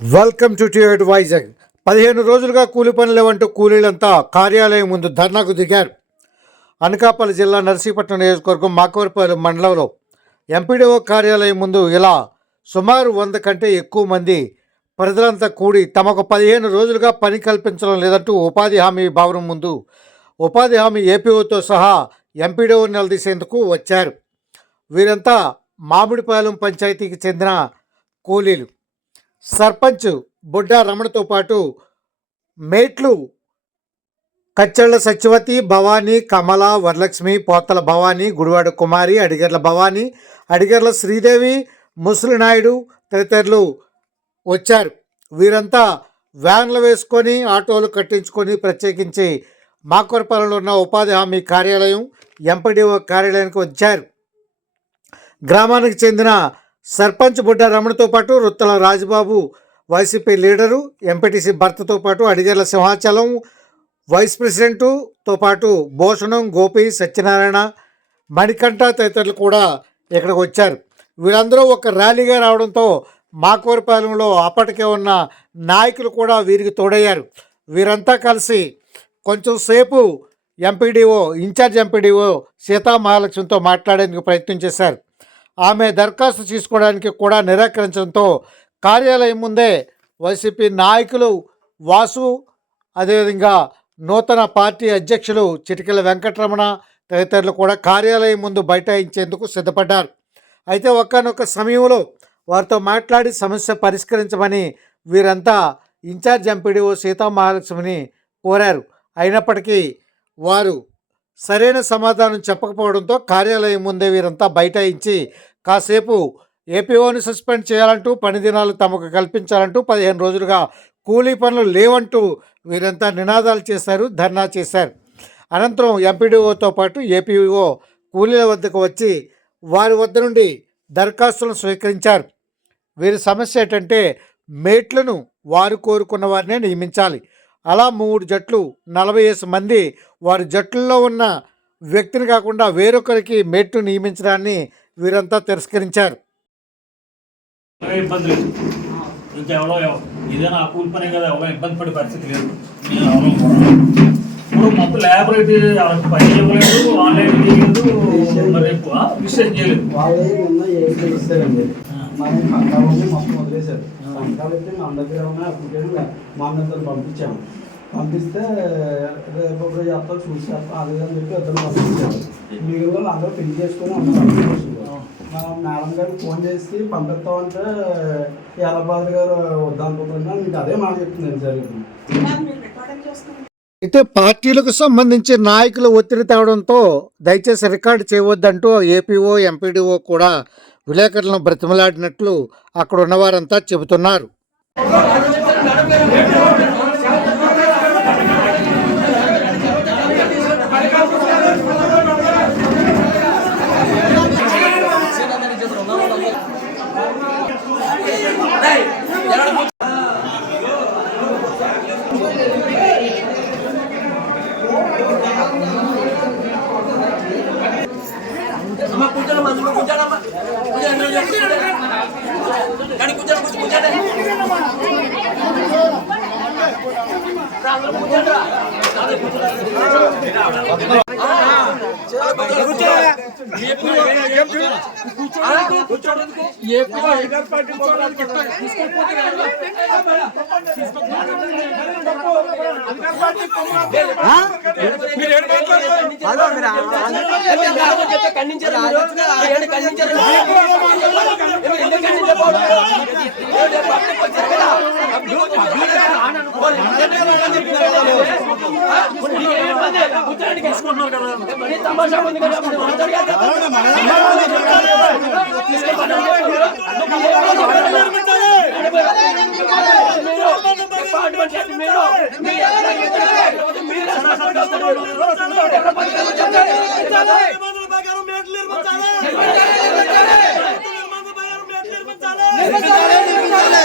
Welcome to టిఎడ్ Vizag పదిహేను రోజులుగా కూలి పనులేవంటూ కూలీలంతా కార్యాలయం ముందు ధర్నాకు దిగారు. అనకాపల్లి జిల్లా నర్సీపట్నం నియోజకవర్గం మాకవరపాలెం మండలంలో ఎంపీడీఓ కార్యాలయం ముందు ఇలా సుమారు వంద కంటే ఎక్కువ మంది ప్రజలంతా కూడి తమకు పదిహేను రోజులుగా పని కల్పించడం లేదంటూ ఉపాధి హామీ భవనం ముందు ఉపాధి హామీ ఏపీఓతో సహా ఎంపీడీఓ నిలదీసేందుకు వచ్చారు. వీరంతా మామిడిపాలెం పంచాయతీకి చెందిన కూలీలు. సర్పంచ్ బుడ్డా రమణతో పాటు మేట్లు కచ్చళ్ళ సత్యవతి భవానీ కమల వరలక్ష్మి పోతల భవానీ గుడివాడ కుమారి అడిగర్ల భవానీ అడిగర్ల శ్రీదేవి ముసలినాయుడు తదితరులు వచ్చారు. వీరంతా వ్యాన్లు వేసుకొని ఆటోలు కట్టించుకొని ప్రత్యేకించి మాకొరపాలెంలో ఉన్న ఉపాధి హామీ కార్యాలయం ఎంపీడీఓ కార్యాలయానికి వచ్చారు. గ్రామానికి చెందిన సర్పంచ్ బుడ్డ రమణతో పాటు Ruttala Rajababu YCP leader MPTC భర్తతో పాటు అడిగర్ల సింహాచలం వైస్ ప్రెసిడెంటుతో పాటు భూషణం గోపి సత్యనారాయణ మణికంఠ తదితరులు కూడా ఇక్కడికి వచ్చారు. వీళ్ళందరూ ఒక ర్యాలీగా రావడంతో మాకూరపాలెంలో అప్పటికే ఉన్న నాయకులు కూడా వీరికి తోడయ్యారు. వీరంతా కలిసి కొంచెం సేపు ఎంపీడీఓ ఇన్ఛార్జ్ ఎంపీడీఓ సీతా మహాలక్ష్మితో మాట్లాడేందుకు ప్రయత్నం చేశారు. ఆమె దరఖాస్తు తీసుకోవడానికి కూడా నిరాకరించడంతో కార్యాలయం ముందే వైసీపీ నాయకులు వాసు అదేవిధంగా నూతన పార్టీ అధ్యక్షులు చిటికెల వెంకటరమణ తదితరులు కూడా కార్యాలయం ముందు బైఠాయించేందుకు సిద్ధపడ్డారు. అయితే ఒకనొక సమయంలో వారితో మాట్లాడి సమస్య పరిష్కరించమని వీరంతా ఇన్ఛార్జ్ ఎంపీడీఓ సీతామహాలక్ష్మిని కోరారు. అయినప్పటికీ వారు సరైన సమాధానం చెప్పకపోవడంతో కార్యాలయం ముందే వీరంతా బైఠాయించి కాసేపు ఏపీఓని సస్పెండ్ చేయాలంటూ పని దినాలు తమకు కల్పించాలంటూ పదిహేను రోజులుగా కూలీ పనులు లేవంటూ వీరంతా నినాదాలు చేశారు ధర్నా చేశారు. అనంతరం ఎంపీడీఓతో పాటు ఏపీఓ కూలీల వద్దకు వచ్చి వారి వద్ద నుండి దరఖాస్తులను స్వీకరించారు. వీరి సమస్య ఏంటంటే మేట్లను వారు కోరుకున్న వారినే నియమించాలి. అలా మూడు జట్లు నలభై ఐదు మంది వారి జట్లలో ఉన్న వ్యక్తిని కాకుండా వేరొకరికి మేట్ను నియమించడాన్ని వీరంతా తిరస్కరించారు ఏ ఇబ్బంది లేదు ఇంకా ఎవరో ఎవ- ఏదైనా ఆ కూలి పనే కదా ఎవరో ఇబ్బంది పడే పరిస్థితి లేదు నేను ఎవరో కూడా. ఇప్పుడు మొత్తం ల్యాబొరేటరీ వాళ్ళకి పని ఇవ్వలేదు ఆన్లైన్ చేయలేదు మరి విషయం చేయలేదు వాళ్ళే మొత్తం వదిలేశారు సంఘాలు అయితే మన దగ్గర ఉన్న అప్లికేషన్ మా అందరితో పంపించాము. పంపిస్తే రేపు ఒకరు చేస్తాం చూసి చేస్తాం అదే అని చెప్పి ఇద్దరు పంపించారు. మిగిలిన వాళ్ళు అందరూ పెళ్ళి చేసుకొని అందరూ మేడం గారికి ఫోన్ చేసి పంపిస్తామంటే ఎలబాద్ గారు వద్దనుకుంటున్నా మీకు అదే మాట చెప్తున్నాను జరిగింది అయితే పార్టీలకు సంబంధించి నాయకులు ఒత్తిడి తేవడంతో దయచేసి రికార్డు చేయవద్దంటూ ఏపీఓ ఎంపీడీఓ కూడా విలేకరులను బ్రతిమలాడినట్లు అక్కడ ఉన్నవారంతా చెబుతున్నారు. కానీ కూర్చోండి కూర్చోండి ఖండించారు ఖండించారు ఎందుకు ఖండించారు నిర్మించాలి. నిర్మించాలి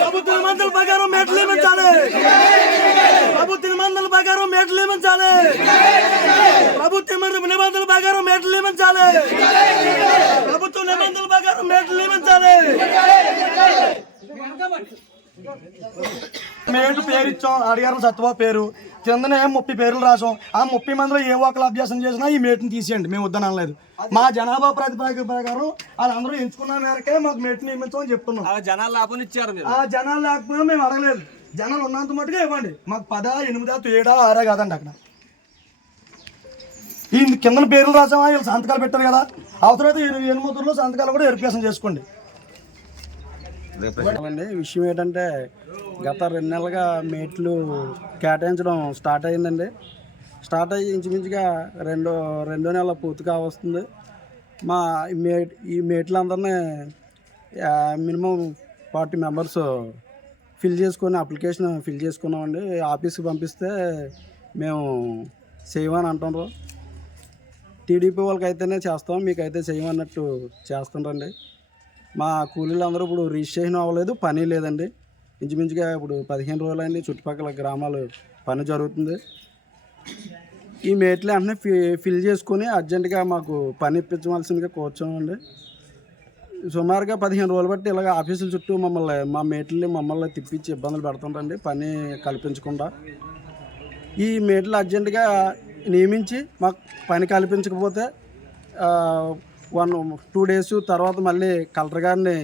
ప్రభుత్వ నిబంధనల ప్రకారం మెట్లు నియమించాలి ప్రభుత్వ నిబంధనల ప్రకారం మెట్లు నియమించాలి ప్రభుత్వ నిబంధనల ప్రకారం మేట్లు నియమించాలి ప్రభుత్వ నిబంధనల ప్రకారం మేట్లు నియమించాలి మేటు పేరు ఇచ్చాం అడిగారు సత్వా పేరు. కిందనే ముప్పై పేర్లు రాసాం. ఆ ముప్పై మందిలో ఏ ఒక్కరు అభ్యాసం చేసినా ఈ మేటుని తీసేయండి మేము వద్దనలేదు మా జనాభా ప్రతిపాదక ప్రకారం వాళ్ళందరూ ఎంచుకున్న మేరకే మాకు మేటుని నియమించమని చెప్తున్నాం. జనాలు లాభం ఇచ్చారు ఆ జనాలు లేకపోయినా మేము అడగలేదు. జనాలు ఉన్నంత మట్టుగా ఇవ్వండి. మాకు పదా ఎనిమిదా ఏడా ఆరా కాదండి అక్కడ. ఈ కింద పేర్లు రాసామా? వీళ్ళు సంతకాలు పెట్టారు కదా. అవసరమైతే ఎనిమిదిలో సంతకాలు కూడా ఎరిపేసం చేసుకోండి అండి విషయం ఏంటంటే గత రెండు నెలలుగా మేట్లు కేటాయించడం స్టార్ట్ అయిందండి స్టార్ట్ అయ్యి ఇంచుమించుగా రెండో రెండో నెల పూర్తి కావస్తుంది మా ఈ మే ఈ మేట్లందరినీ మినిమం ఫార్టీ మెంబర్స్ ఫిల్ చేసుకొని అప్లికేషన్ ఫిల్ చేసుకున్నామండి. ఆఫీస్కి పంపిస్తే మేము చేయమని అంటున్నారు. టీడీపీ వాళ్ళకి అయితేనే చేస్తాం మీకైతే చేయమన్నట్టు చేస్తుండ్రండి. మా కూలీలు అందరూ ఇప్పుడు రిజిస్ట్రేషన్ అవ్వలేదు పని లేదండి. ఇంచుమించుగా ఇప్పుడు పదిహేను రోజులైంది చుట్టుపక్కల గ్రామాలు పని జరుగుతుంది. ఈ మేట్లు వెంటనే ఫి ఫిల్ చేసుకొని అర్జెంటుగా మాకు పని ఇప్పించవలసిందిగా కూర్చోమండి సుమారుగా పదిహేను రోజులు బట్టి ఇలాగ ఆఫీసుల చుట్టూ మమ్మల్ని మా మేట్లని మమ్మల్ని తిప్పించి ఇబ్బందులు పెడుతుంటారండి పని కల్పించకుండా. ఈ మేట్లు అర్జెంటుగా నియమించి మాకు పని కల్పించకపోతే వన్ టూ డేస్ తర్వాత మళ్ళీ కలెక్టర్ గారిని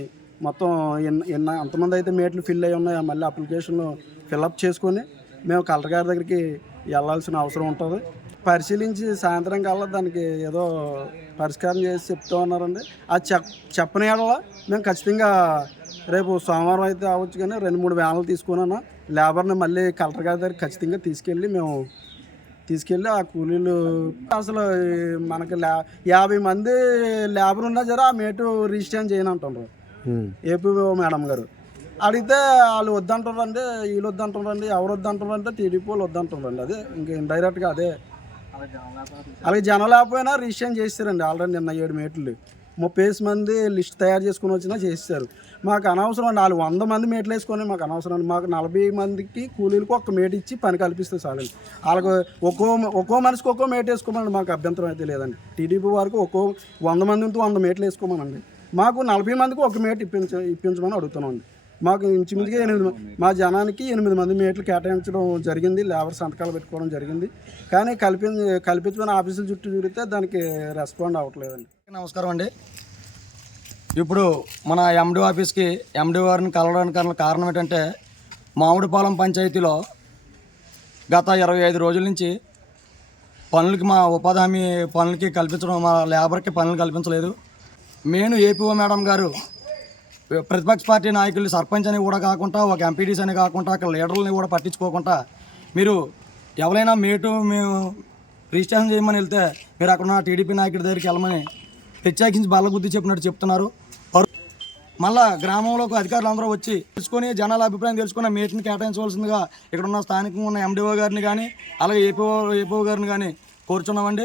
మొత్తం ఎన్న ఎన్న ఎంతమంది అయితే మేట్లు ఫిల్ అయి ఉన్నాయో మళ్ళీ అప్లికేషన్ ఫిల్అప్ చేసుకొని మేము కలెక్టర్ గారి దగ్గరికి వెళ్ళాల్సిన అవసరం ఉంటుంది. పరిశీలించి సాయంత్రం కల్లా దానికి ఏదో పరిష్కారం చేసి చెప్తూ ఉన్నారండి. అది చెప్ చెప్పని ఎడల మేము ఖచ్చితంగా రేపు సోమవారం అయితే అవ్వచ్చు కానీ రెండు మూడు వ్యాన్లు తీసుకున్నాను. లేబర్ని మళ్ళీ కలెక్టర్ గారి దగ్గరికి ఖచ్చితంగా తీసుకెళ్ళి మేము తీసుకెళ్ళి ఆ కూలీలు అసలు మనకి లా యాభై మంది లేబర్ ఉన్నా సరే ఆ మేటు రిజిస్ట్రేషన్ చేయను అంటున్నారు ఏపీ మేడం గారు. అడిగితే వాళ్ళు వద్దంటారండి వీళ్ళు వద్దంటారండి ఎవరు వద్దంటారంటే టీడీపీ వాళ్ళు వద్దంటారండి అదే ఇంక ఇండైరెక్ట్గా అదే. అలాగే జనం లేకపోయినా రిజిస్ట్రేషన్ చేస్తారండి ఆల్రెడీ నిన్న ఏడు మేట్లు. ముప్పై మంది లిస్ట్ తయారు చేసుకుని వచ్చినా చేస్తారు మాకు అనవసరం నాలుగు వంద మంది మేట్లు వేసుకొని మాకు అనవసరం. అండి మాకు నలభై మందికి కూలీలకు ఒక్క మేట ఇచ్చి పని కల్పిస్తే చాలండి. వాళ్ళకు ఒక్కో ఒక్కో మనిషికి ఒక్కో మేట వేసుకోమని మాకు అభ్యంతరం అయితే లేదండి. టీడీపీ వారికి ఒక్కో వంద మంది ఉంటూ వంద మేట్లు వేసుకోమనండి. మాకు నలభై మందికి ఒక మేట ఇప్పించ ఇప్పించమని అడుగుతున్నామండి. మాకు ఇంచుమించుగా ఎనిమిది మా జనానికి ఎనిమిది మంది మేట్లు కేటాయించడం జరిగింది. లేబర్ సంతకాలు పెట్టుకోవడం జరిగింది. కానీ కల్పి కల్పించమని ఆఫీసుల చుట్టూ తిరిగితే దానికి రెస్పాండ్ అవ్వట్లేదండి. నమస్కారం అండి. ఇప్పుడు మన ఎండి ఆఫీస్కి ఎండి వారిని కలవడానికి కారణం ఏంటంటే మామిడిపాలెం పంచాయతీలో గత ఇరవై ఐదు రోజుల నుంచి పనులకి మా ఉపాధి హామీ పనులకి కల్పించడం మా లేబర్కి పనులు కల్పించలేదు. మెయిన్ ఏపీఓ మేడం గారు ప్రతిపక్ష పార్టీ నాయకులు సర్పంచ్ అని కూడా కాకుండా ఒక ఎంపీడీస్ అని కాకుండా అక్కడ లీడర్లని కూడా పట్టించుకోకుండా మీరు ఎవరైనా మేటు మేము రిజిస్ట్రేషన్ చేయమని వెళ్తే మీరు అక్కడ ఉన్న టీడీపీ నాయకుడి దగ్గరికి వెళ్ళమని ప్రత్యేకించి బల్లగుద్ది చెప్పినట్టు చెప్తున్నారు. మళ్ళా గ్రామంలోకి అధికారులు అందరూ వచ్చి తెలుసుకొని జనాల అభిప్రాయం తెలుసుకున్న మీటింగ్ కేటాయించవలసిందిగా ఇక్కడ ఉన్న స్థానికంగా ఉన్న ఎండిఓ గారిని కానీ అలాగే ఏపీఓ ఏపీఓ గారిని కానీ కోరుచున్నామండి.